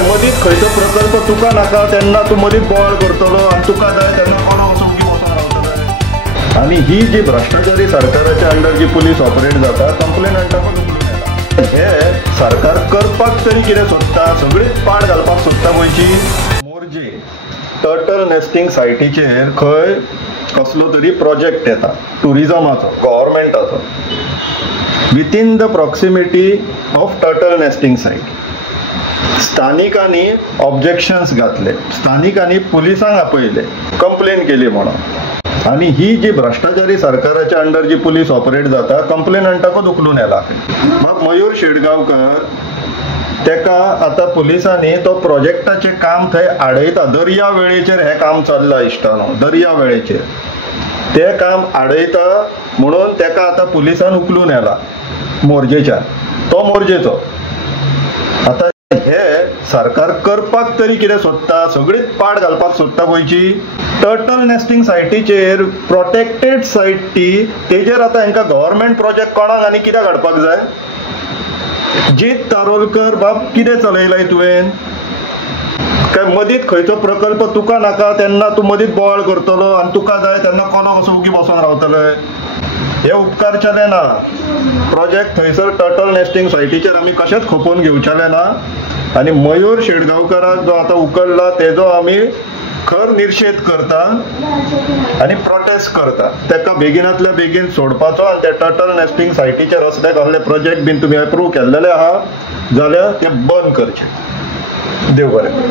मदींच खंयचो प्रकल्प तुका नाका तेन्ना तूं मदींच बोवाळ करतलो आनी तुका जाय तेन्ना कोलो वचून उगी बसून रावतले। आनी ही जी भ्रष्टाचारी सरकाराच्या अंडर जी पुलीस ऑपरेट जाता कंप्लेनंटाक हे सरकार करपाक तरी कितें सोदता, सगळीच पाड घालपाक सोदता गोंयची। मोरजे टर्टल नेस्टिंग सायटीचेर खंय कसलो तरी प्रोजेक्ट येता टुरिजमाचो, गव्हर्मेंटाचो, within the proximity of turtle nesting site. स्थानिकांनी ऑब्जेक्शन्स घातले, स्थानिकांनी पुलिसांक आपयले, कंप्लेन केली म्हणून। आणि ही जी भ्रष्टाचारी सरकाराच्या अंडर जी पुलीस ऑपरेट जाता कंप्लेनंटाकूच उखलून येला। मग मयूर शेडगांवकर तेका आता पुलिसांनी तो प्रोजेक्टाचे काम थंय आडयता, दर्या वेळेचेर हे काम चल्लां इश्टानो, दर्या वेळेचेर ते काम आडयता म्हणून तेका आता पुलिसान उखलून येला मोरजेच्या, तो मोरजेचो। आता हे सरकार करपाक तरी कितें सोदता, सगळीच पाड घालपाक सोदता गोंयची। टर्टल नेस्टिंग सायटीचेर प्रोटेक्टेड सायट ती, तेजेर आता हांकां गव्हर्मेंट प्रोजेक्ट कोणाक आनी कित्याक हाडपाक जाय? जीत तारोलकर बाब कितें चलयलाय तुवें? काय मदींच खंयचो प्रकल्प तुका नाका तेन्ना तूं मदींच बोवाळ करतलो आनी तुका जाय तेन्ना कोलो वचून उगी बसून रावतले? हे उपकार चले ना। प्रोजेक्ट थंयसर टर्टल नेस्टिंग सायटीचेर आमी कशेंच खपोवन घेवचेले ना। आनी मयूर शेडगांवकराक जो आता उखलला तेजो आमी खर निषेध करता आनी प्रोटेस्ट करता। तेका बेगिनातल्या बेगीन सोडपाचो आनी त्या टर्टल नेस्टिंग सायटीचेर असले कसले प्रोजेक्ट बीन तुमी अप्रूव केल्लेले आहा जाल्यार ते बंद करचे। देव बरें।